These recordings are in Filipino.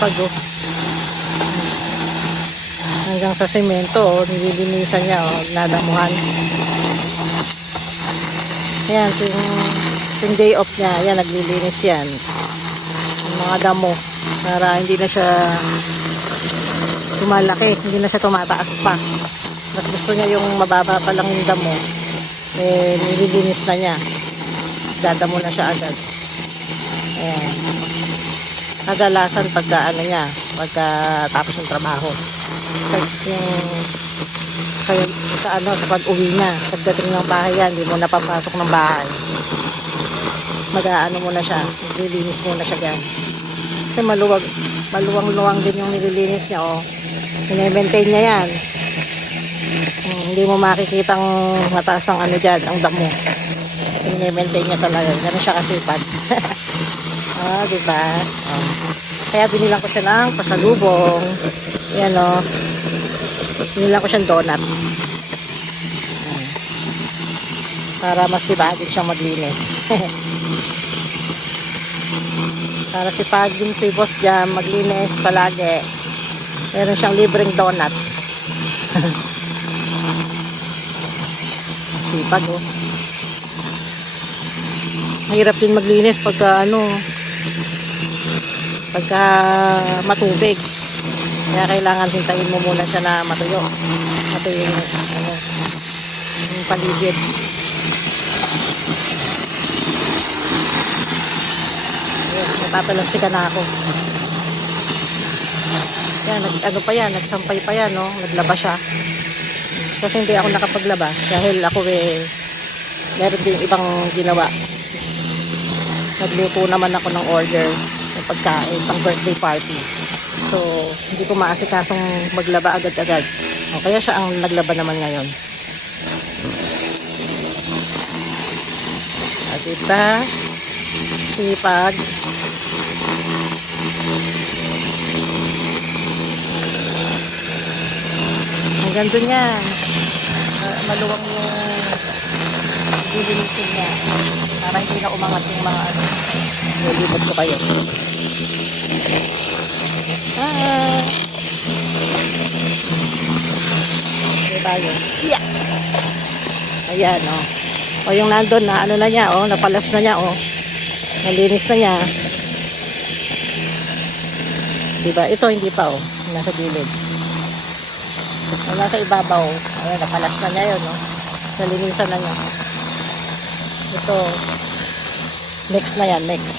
Sipag oh. Hanggang sa semento oh, nililinisan niya oh, nadamuhan. Ayan, yung day off niya, ayan, naglilinis yan. Yung mga damo, para hindi na siya tumalaki, hindi na siya tumataas pa. Mas gusto niya yung mababa pa lang yung damo, eh, nililinis na niya. Dadamo na siya agad. Ayan. Kadalasan pagka ano niya, pagka tapos ng trabaho. Sa pag-uwi niya, pagdating ng bahay yan, hindi mo napapasok ng bahay. Mag-aano muna siya, nililinis muna siya dyan. Kasi maluwang-luwang din yung nililinis niya, oh. Ine-maintain niya yan. Hindi mo makikitang mataas ang ano dyan, ang damo. Ine-maintain niya talaga. Ganun siya kasipag. Ah, diba? Oh. Kaya binilang ko siya ng pasalubong. Yan, oh. Binilang ko siyang donut. Para mas sipagin siyang maglinis. Para sipagin si boss dyan maglinis palagi. Meron siyang libreng donut. Sipag oh. Mahirap din maglinis pagka pagka matubig. Kaya kailangan hintayin mo muna siya na matuyo. Matuyo yung paligid. Nagpapalansikan na ako. Yan, nagsampay pa yan, no? Naglaba siya. Kasi hindi ako nakapaglaba. Dahil ako meron din ibang ginawa. Nagluto naman ako ng order ng pagkain, pang birthday party. So, hindi ko maasikasong maglaba agad-agad. O, kaya siya ang naglaba naman ngayon. At diba? Sipag. Hanggang dun yan. Maluwang yung dilinisin niya. Para hindi na umangat yung mga nilibot ko kayo. Diba yun? Yeah! Ayan, oh. O yung nandun na, ano na niya, oh. Napalas na niya, oh. Nalinis na niya. Diba? Ito hindi pa, oh. Nasa gilid. Nasa ibabaw. Ayan, napalas na niya yun, oh. Nalinisan na niya. Ito. Next na yan, next.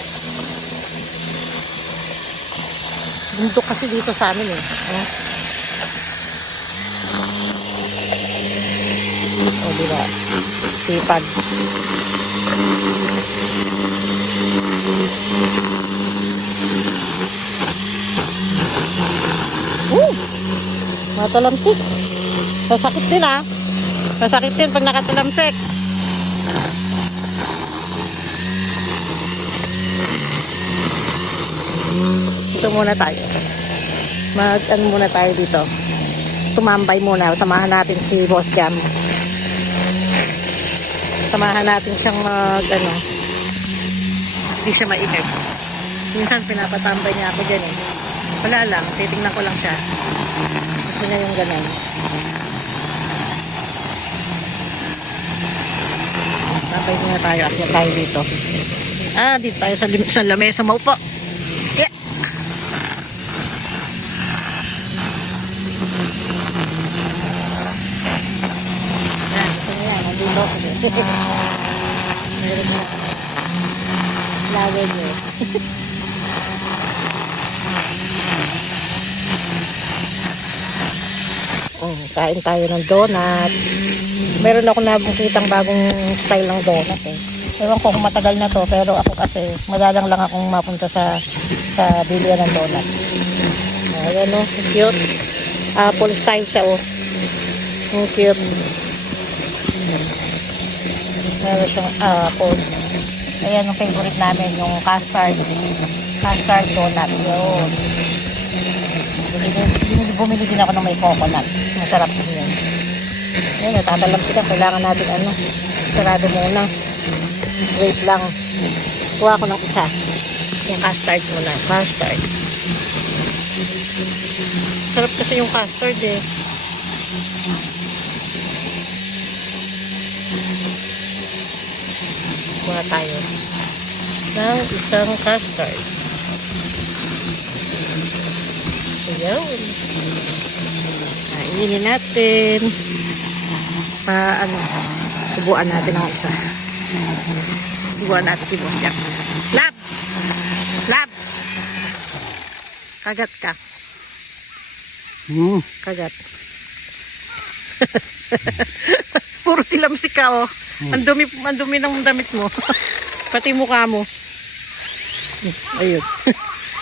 Bundok kasi dito sa amin, eh. O, diba? Sipag. Matalamsik. Sasakit din, ah. Sasakit din pag nakatalamsik. Ito muna tayo. Ano muna tayo dito. Tumambay muna. Samahan natin si Boss Jam. Samahan natin siyang hindi siya mainip. Minsan pinapatambay niya ako dyan, eh. Wala lang. Titingnan ko lang siya. Gusto niya yung ganun. Tambay muna tayo. Akyat tayo dito. Dito tayo sa lamesa. Maupo. Yeah. Gusto niya yan. Nandito. Meron na. Lagay niyo. Kain tayo ng donut. Meron ako nakikitang bagong style ng donut, eh. Ewan ko kung matagal na to, pero ako kasi madalang lang akong mapunta sa bilihan ng donut. Ayan, oh, cute. Apple style siya, oh. Cute. Meron siyang apple. Ayan yung favorite namin, yung custard donut. Yun. Bumili din ako ng may coconut. Masarap din yun. Yan, natatalamsikan. Kailangan natin sarado muna. Wait lang. Kuha ko ng isa. Yung custard muna. Custard. Malambot kasi yung custard eh. Kuha tayo ng isang custard. Ayan. Kainin natin. Subuan natin ang isa. Subuan natin si Boss Jack. Lab! Lab! Kagat ka. Kagat. Puro silamsik ka, oh. Ang dumi ng damit mo. Pati mukha mo. Ayun.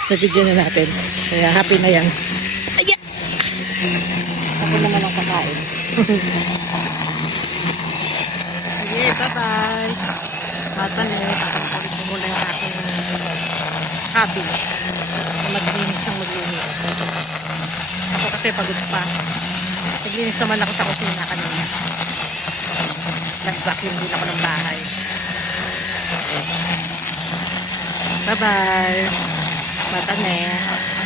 Nabigyan na natin. Kaya happy na yan. Ayan! Ako naman ang kakain. Sige, bye-bye. Matan eh. Tatangkalit ko muna yung aking hobby. Maglinis ng maglinis. Ako kasi pagod pa. Naglinis naman ako sa kusina kanina. Nag-vacuum din ako ng bahay. Bye-bye. Matan eh.